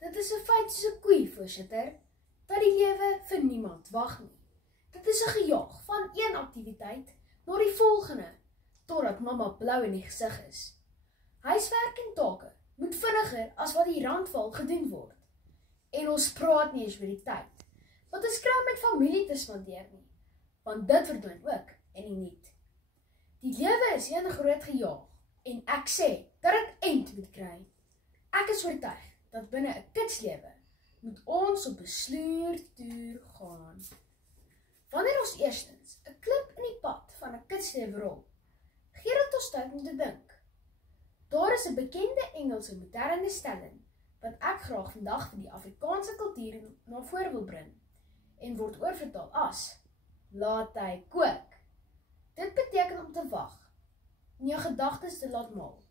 Dit is 'n feit soos 'n koei, voorsitter, dat die lewe vir niemand wag nie. Dit is 'n gejaag van een aktiwiteit na die volgende, totdat mamma blou in die gesig is. Huiswerk en take moet vinniger as wat die randval gedoen word. En ons praat nie eens oor die tyd, wat ons kry met familie te spandeer nie, want dit verdwyn ook in die niet. Die lewe is een groot gejaag, en ek sê dat dit eind moet kry. Ek is oortuig dat binne 'n kidslewe moet ons op 'n sloertoer gaan. Wanneer ons eerstens 'n klip in die pad van 'n kidslewe rol, gee dit ons tyd om te dink. Daar is 'n bekende Engelse moderne stelling wat ek graag vandag vir die Afrikaanse kultuur na vore wil bring en word oorvertaal as: laat hy kook. Dit beteken om te wag en jou gedagtes te laat maal.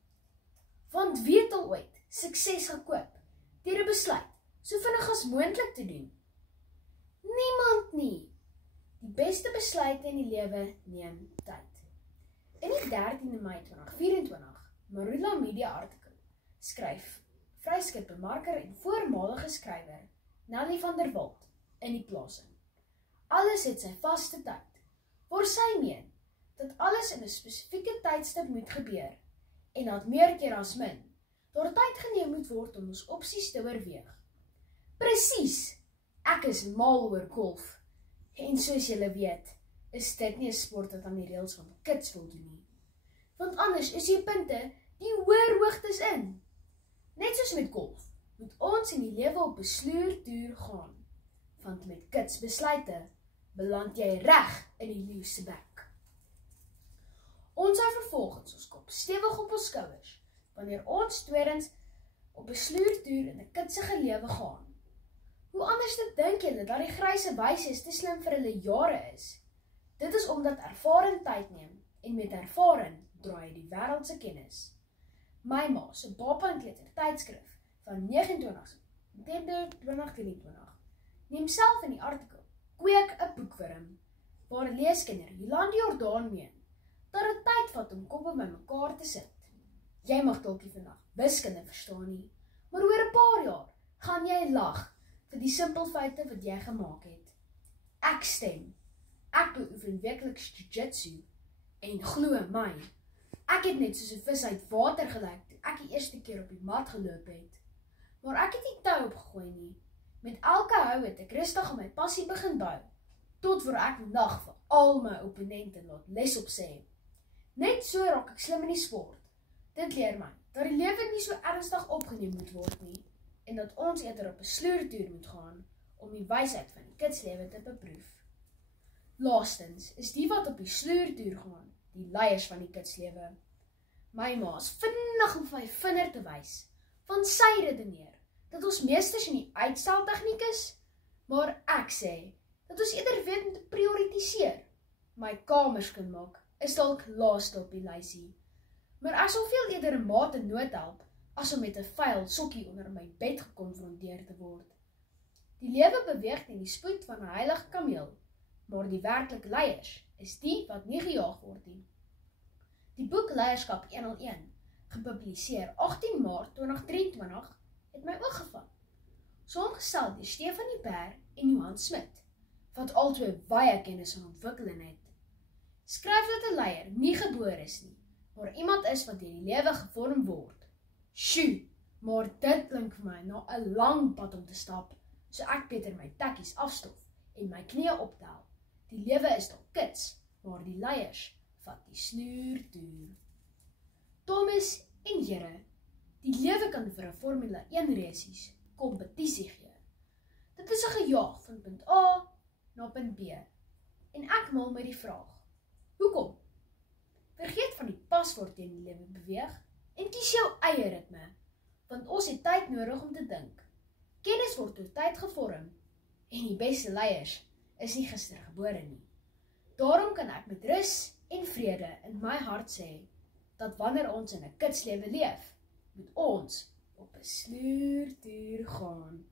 Want wie het al ooit sukses gekoop deur 'n besluit so vinnig as moontlik te doen? Niemand nie. Die beste besluite in die lewe neem tyd. In die 13de Mei 2024, Marula Media artikel, skryf vryskipbemarker en voormalige skrywer Nelly van der Walt in die plasing. Alles het sy vaste tyd, waar sy meen dat alles in 'n spesifieke tydstip moet gebeur en dat meer keer as min daar tyd geneem moet word om ons opsies te oorweeg. Presies, ek is mal oor golf. En soos julle weet, is dit nie 'n sport wat aan die reëls van kids wil doen nie. Want anders is die punte die hoër hoogtes in. Net soos met golf, moet ons in die lewe op 'n sloertoer gaan. Want met kids besluite, beland jy reg in die leeu se bek. Ons hou vervolgens ons kop stewig op ons skouers, wanneer ons tweedens op 'n sloertoer in 'n kid se gelewe gaan. Hoe anders dink julle dat die gryse wysies te slim vir hulle jare is? Dit is omdat ervaring tyd neem, en met ervaring draai die wêreld se kennis. My ma se Baba en Kleuter tydskrif van 29 September 2023 neem self in die artikel Kweek 'n boekwurm, waar leeskinder Jolande Jordaan meen dat dit tyd vat om koppe bymekaar te sit. Jy mag dalk nie vandag wiskunde verstaan nie, maar oor 'n paar jaar gaan jy lag vir die simpel foute wat jy gemaak het. Ek stem. Ek beoefen weekliks jiu-jitsu en glo my, ek het net soos 'n vis uit water gelyk toe ek die eerste keer op die mat geloop het. Maar ek het nie tou opgegooi nie. Met elke hou het ek rustig aan my passie begin bou, tot waar ek vandag vir al my opponente laat les op sê. Net so raak ek slim in die sport. Dit leer my dat die lewe nie so ernstig opgeneem moet word nie, en dat ons eerder op 'n sloertoer moet gaan om die wysheid van die kidslewe te beproef. Laastens is die wat op die sloertoer gaan, die leiers van die kidslewe. My ma is vinnig om my vinger te wys, want sy redeneer dat ons meesters in die uitsteltegniek is, maar ek sê dat ons eerder weet om te prioritiseer. My kamer skoonmaak is dalk laaste op die lysie, maar ek sal veel eerder 'n maat in nood help as om met 'n vuil sokkie onder my bed gekonfronteer te word. Die lewe beweeg teen die spoed van 'n heilige kameel, maar die werklike leiers is die wat nie gejaag word nie. Die boek Leierskap 101, gepubliseer 18 Maart 2023, het my oog gevang. Saamgestel deur Stefanie Berg en Johan Smit, wat albei baie kennis en ontwikkeling het. Skryf dat 'n leier nie gebore is nie, maar iemand is wat deur die lewe gevorm word. Sjoe, maar dit klink vir my na 'n lang pad om te stap, so ek beter my tekkies afstof en my knieë optel. Die lewe is dalk kits, maar die leiers vat die sloertoer. Thomas en Here, die lewe kan vir 'n Formule 1 resies kompetisie gee. Dit is 'n gejaag van punt A na punt B, en ek maal met die vraag, hoekom? Vergeet van die paswoord teen die lewe beweeg en kies jou eie ritme, want ons het tyd nodig om te dink. Kennis word deur tyd gevorm, en die beste leiers is nie gister gebore nie. Daarom kan ek met rus en vrede in my hart sê, dat wanneer ons in 'n kidslewe leef, moet ons op 'n sloertoer gaan.